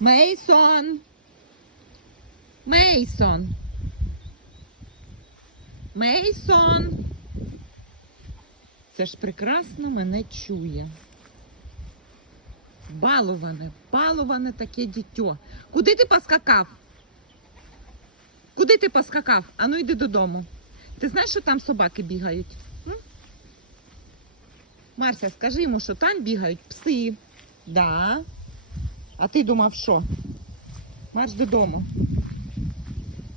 Мейсон. Мейсон. Мейсон. Це ж прекрасно мене чує. Баловане, баловане таке дітьо. Куди ти поскакав? Куди ти поскакав? Ану йди додому. Ти знаєш, що там собаки бігають? М? Марся, скажи йому, що там бігають пси. Да. А ти думав, що? Марш додому.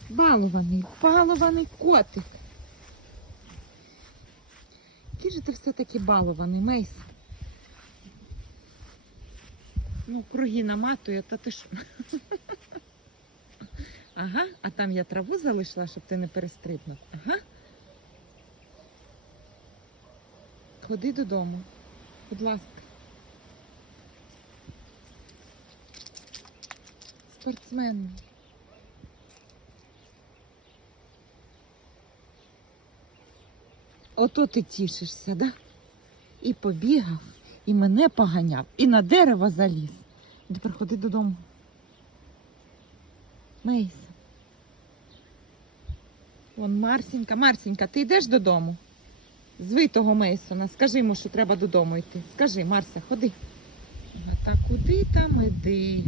Балований, балований котик. Який же ти все-таки балований, Мейс? Ну, круги наматує, та ти що? Ага, а там я траву залишила, щоб ти не перестрибнув. Ага. Ходи додому, будь ласка. Спортсмен. Ото ти тішишся, да? І побігав, і мене поганяв, і на дерево заліз. Тепер ходи додому. Мейса. Вон Марсінька, Марсінька, ти йдеш додому? Зви того Мейсона, скажи йому, що треба додому йти. Скажи, Марся, ходи. А та куди там іди?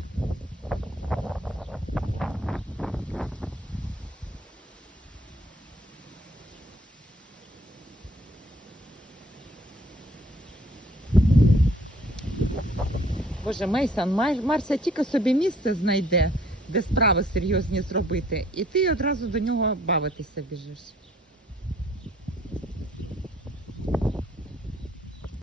Боже, Мейсон, Мар- Марся тільки собі місце знайде, де справи серйозні зробити, і ти одразу до нього бавитися біжиш.